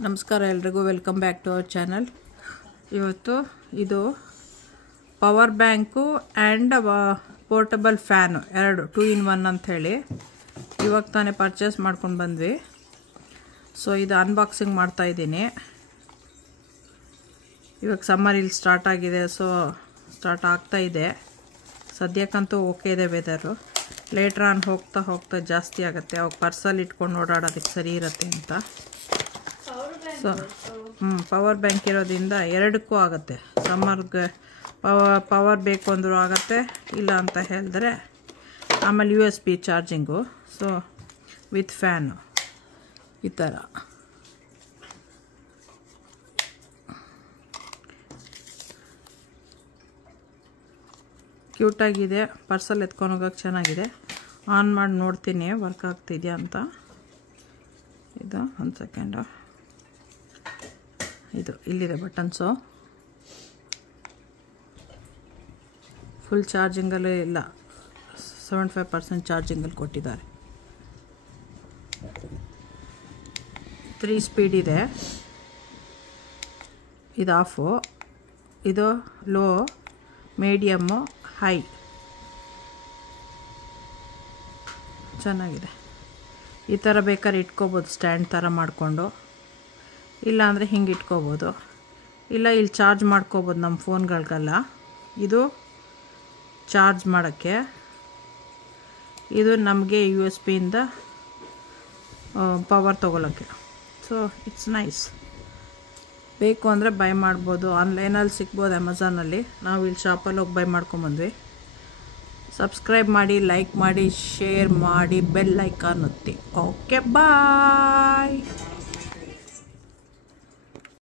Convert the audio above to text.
ನಮಸ್ಕಾರ ಎಲ್ರಿಗೂ welcome back to our channel. ಇವತ್ತು ಇದು power bank and portable fan ಎರಡು 2 in 1 ಅಂತ ಹೇಳಿ ಇವಾಗ ತಾನೇ ಪರ್ಚೇಸ್ ಮಾಡ್ಕೊಂಡು ಬಂದ್ವಿ. ಸೊ ಇದು ಅನ್ಬಾಕ್ಸಿಂಗ್ ಮಾಡ್ತಾ ಇದ್ದೀನಿ. ಇವಾಗ ಸಮ್ಮರ್ ಇಲ್ಲಿ ಸ್ಟಾರ್ಟ್ ಆಗಿದೆ, ಸೊ ಸ್ಟಾರ್ಟ್ ಆಗ್ತಾ ಇದೆ. ಸದ್ಯಕ್ಕಂತೂ ಓಕೆ ಇದೆ ವೆದರು. ಲೇಟ್ರ್ ಆನ್ ಹೋಗ್ತಾ ಜಾಸ್ತಿ ಆಗುತ್ತೆ. ಅವಾಗ ಪರ್ಸಲ್ಲಿ ಇಟ್ಕೊಂಡು ಓಡಾಡೋದಕ್ಕೆ ಸರಿ ಇರುತ್ತೆ ಅಂತ. ಸೊ ಪವರ್ ಬ್ಯಾಂಕ್ ಇರೋದ್ರಿಂದ ಎರಡಕ್ಕೂ ಆಗುತ್ತೆ. ಸಮ್ಮರ್ಗೆ ಪವರ್ ಬೇಕು ಅಂದರೂ ಆಗುತ್ತೆ, ಇಲ್ಲ ಅಂತ ಹೇಳಿದ್ರೆ ಆಮೇಲೆ USB charging. So with fan ಈ ಥರ ಕ್ಯೂಟಾಗಿದೆ. ಪರ್ಸಲ್ಲಿ ಎತ್ಕೊಂಡು ಹೋಗೋಕ್ಕೆ ಚೆನ್ನಾಗಿದೆ. ಆನ್ ಮಾಡಿ ನೋಡ್ತೀನಿ ವರ್ಕ್ ಆಗ್ತಿದೆಯಾ ಅಂತ. ಇದು ಒಂದು ಸೆಕೆಂಡು. ಇದು ಇಲ್ಲಿದೆ ಬಟನ್ಸು. ಫುಲ್ ಚಾರ್ಜಿಂಗಲ್ಲೂ ಇಲ್ಲ, 75% ಚಾರ್ಜಿಂಗಲ್ಲಿ ಕೊಟ್ಟಿದ್ದಾರೆ. 3 ಸ್ಪೀಡ್ ಇದೆ. ಇದು ಆಫು, ಇದು ಲೋ, ಮೀಡಿಯಮ್ಮು, ಹೈ. ಚೆನ್ನಾಗಿದೆ. ಈ ಥರ ಬೇಕಾದ್ರೆ ಇಟ್ಕೋಬೋದು, ಸ್ಟ್ಯಾಂಡ್ ಥರ ಮಾಡಿಕೊಂಡು. ಇಲ್ಲ ಅಂದರೆ ಹಿಂಗೆ ಇಟ್ಕೋಬೋದು, ಇಲ್ಲ ಇಲ್ಲಿ ಚಾರ್ಜ್ ಮಾಡ್ಕೋಬೋದು ನಮ್ಮ ಫೋನ್ಗಳಿಗೆಲ್ಲ. ಇದು ಚಾರ್ಜ್ ಮಾಡೋಕ್ಕೆ, ಇದು ನಮಗೆ USB-ಇಂದ ಪವರ್ ತೊಗೊಳಕ್ಕೆ. So it's nice. ಬೇಕು ಅಂದರೆ ಬೈ ಮಾಡ್ಬೋದು. ಆನ್ಲೈನಲ್ಲಿ ಸಿಗ್ಬೋದು, ಅಮೆಝಾನಲ್ಲಿ. ನಾವು ಇಲ್ಲಿ ಶಾಪಲ್ಲಿ ಹೋಗಿ ಬೈ ಮಾಡ್ಕೊಂಬಂದ್ವಿ. ಸಬ್ಸ್ಕ್ರೈಬ್ ಮಾಡಿ, ಲೈಕ್ ಮಾಡಿ, ಶೇರ್ ಮಾಡಿ, ಬೆಲ್ ಐಕಾನ್ ಒತ್ತಿ. ಓಕೆ, ಬಾಯ್.